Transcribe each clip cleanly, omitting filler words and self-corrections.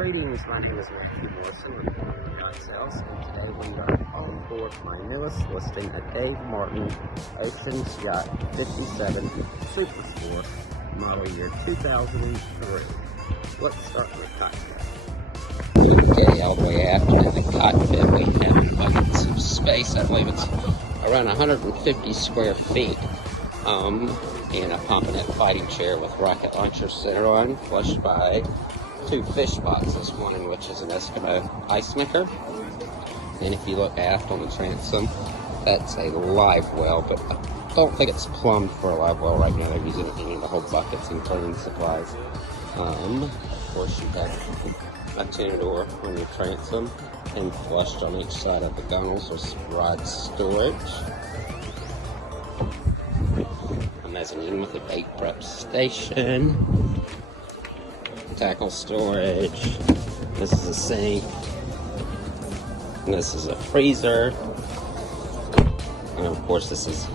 Greetings, my name is Matthew Morrison with Ocean Yachts, and today we are on board my newest listing, a Dave Martin Ocean Yacht 57 Super Sport, model year 2003. Let's start with the cockpit. Okay, all the way after in the cockpit we have buckets of space. I believe it's around 150 square feet. And a pomponette fighting chair with rocket launcher center on, flushed by two fish boxes, one in which is an Eskimo ice maker. And if you look aft on the transom, that's a live well, but I don't think it's plumbed for a live well right now. They're using it to hold buckets and cleaning supplies. Of course, you have a tuner door on your transom, and flushed on each side of the gunnels with rod storage. Mezzanine with a bait prep station, tackle storage. This is a sink. This is a freezer, and of course this is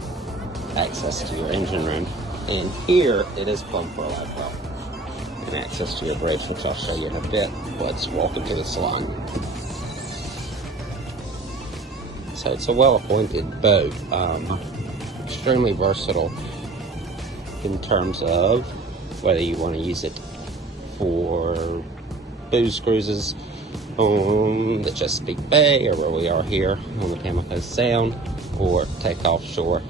access to your engine room. And here it is plumbed for a live well, and access to your bridge, which I'll show you in a bit. Let's walk into the salon. So it's a well-appointed boat, extremely versatile in terms of whether you want to use it for booze cruises on the Chesapeake Bay, or where we are here on the Pamlico Sound, or take offshore,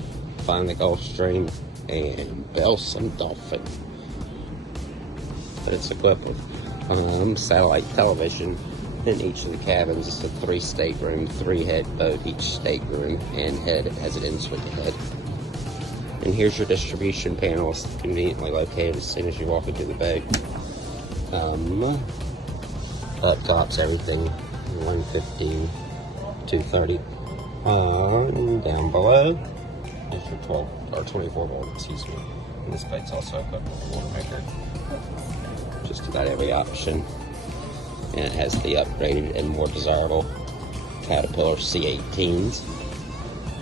find the Gulf Stream, and bail some dolphin. But it's equipped with satellite television in each of the cabins. It's a 3-stateroom, 3-head boat, each stateroom and head has an in-suite head. And here's your distribution panel. It's conveniently located as soon as you walk into the boat. Up top's everything 115, 230. Down below is your 12 or 24 volt, excuse me. And this boat's also equipped with a water maker. Just about every option. And it has the upgraded and more desirable Caterpillar C18s.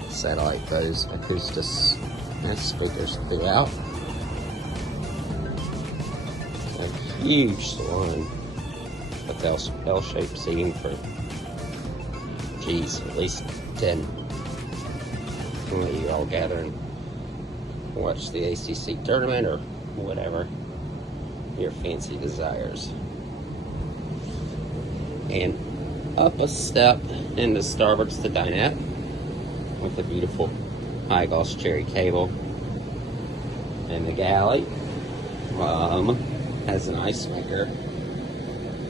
Satellite Bose Acoustus. And speakers throughout. A huge salon with L-shaped seating for, geez, at least 10. Let you all gather and watch the ACC tournament or whatever your fancy desires. And up a step into starboard's the dinette with a beautiful high gloss cherry table, and the galley has an ice maker,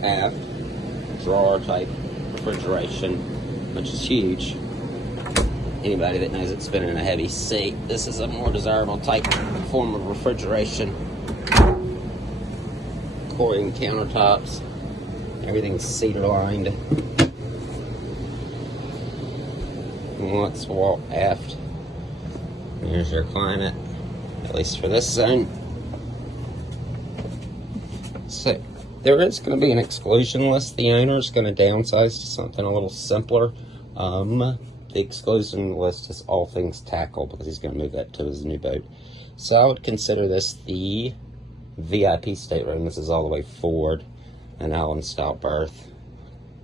aft drawer type refrigeration, which is huge. Anybody that knows it's been in a heavy sea, this is a more desirable type form of refrigeration. Corian countertops, everything's cedar lined. And let's walk aft. Here's your climate, at least for this zone. So there is going to be an exclusion list. The owner is going to downsize to something a little simpler. The exclusion list is all things tackle, because he's going to move that to his new boat. So I would consider this the VIP stateroom. This is all the way forward, an Allen style berth,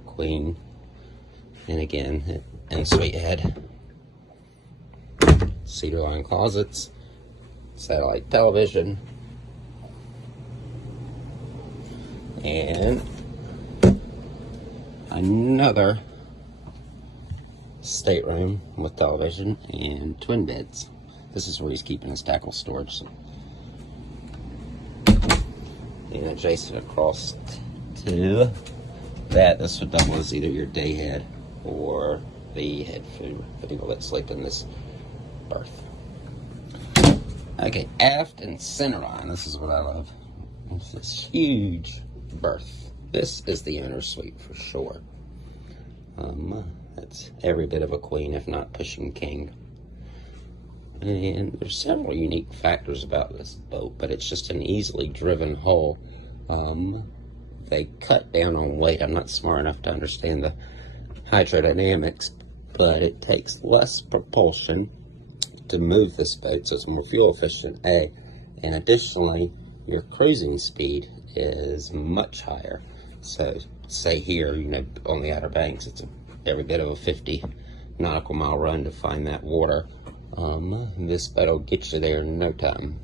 queen, and again, en-suite head. Cedar line closets, satellite television, and another stateroom with television and twin beds. This is where he's keeping his tackle storage. And adjacent across to that, this would double as either your day head or the head for people that sleep in this berth. Okay, aft and center line. This is what I love. It's this huge berth. This is the owner's suite for sure. That's every bit of a queen, if not pushing king. And there's several unique factors about this boat, but it's just an easily driven hull. They cut down on weight. I'm not smart enough to understand the hydrodynamics, but it takes less propulsion to move this boat, so it's more fuel efficient, A, and additionally your cruising speed is much higher. So say here, you know, on the Outer Banks, it's every bit of a 50 nautical mile run to find that water. This boat will get you there in no time.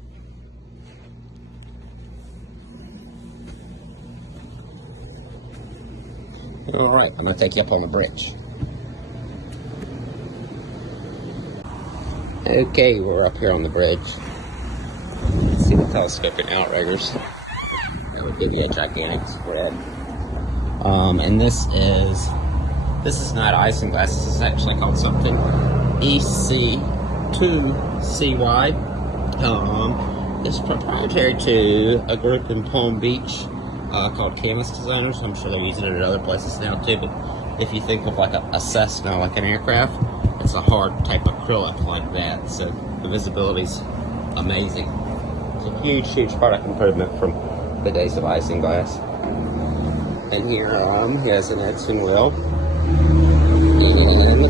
All right, I'm gonna take you up on the bridge. Okay, we're up here on the bridge. See the telescoping outriggers. That would give you a gigantic spread. And this is not isinglass. This is actually called something EC2CY. It's proprietary to a group in Palm Beach called Canvas Designers. I'm sure they're using it at other places now too, but if you think of like a Cessna, like an aircraft, it's a hard type of acrylic like that, so the visibility's amazing. It's a huge product improvement from the days of isinglass. And here he has an Edson wheel, and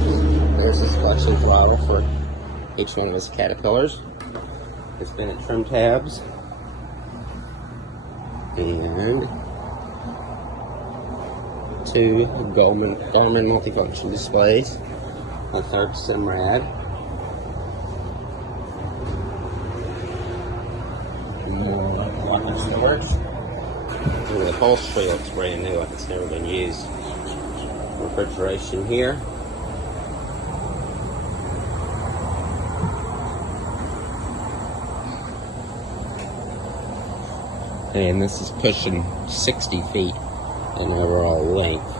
there's this flexion throttle for each one of his caterpillars. His Bennett trim tabs, and two Garmin multifunction displays, a third Simrad, more weapon storage, and the upholstery looks brand new, like it's never been used. Refrigeration here. And this is pushing 60 feet in overall length.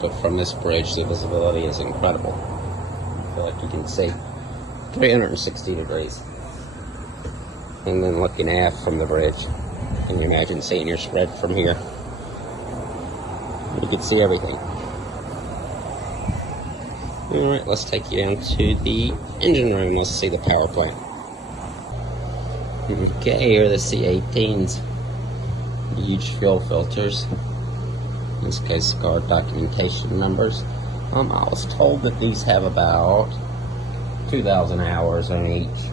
But from this bridge, the visibility is incredible. I feel like you can see 360 degrees. And then looking aft from the bridge, can you imagine seeing your spread from here? You can see everything. Alright, let's take you down to the engine room. Let's see the power plant. Okay, here are the C-18s. Huge fuel filters. In this case, car documentation numbers. I was told that these have about 2,000 hours on each.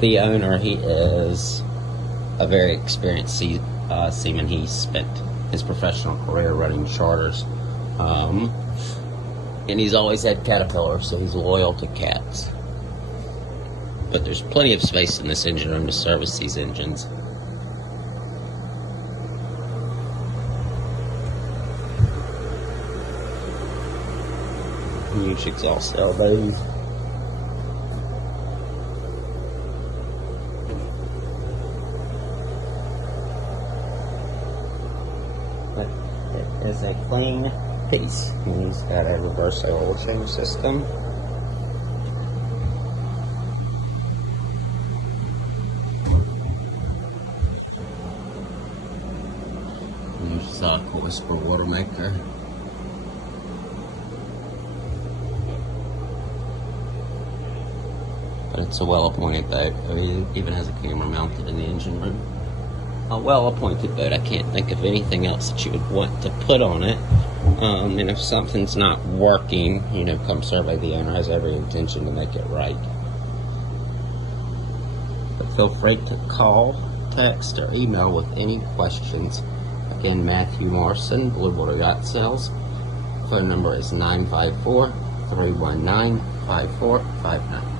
The owner, he is a very experienced seaman. He spent his professional career running charters. And he's always had Caterpillar, so he's loyal to cats. But there's plenty of space in this engine room to service these engines. Huge exhaust elbows. But it is a clean piece. And he's got a reverse oil change system. Huge course for water maker. But it's a well-appointed boat. I mean, it even has a camera mounted in the engine room. A well-appointed boat. I can't think of anything else that you would want to put on it. And if something's not working, you know, come survey. The owner has every intention to make it right. But feel free to call, text, or email with any questions. Again, Matthew Morrison, Blue Water Yacht Sales. Phone number is 954-319-5459.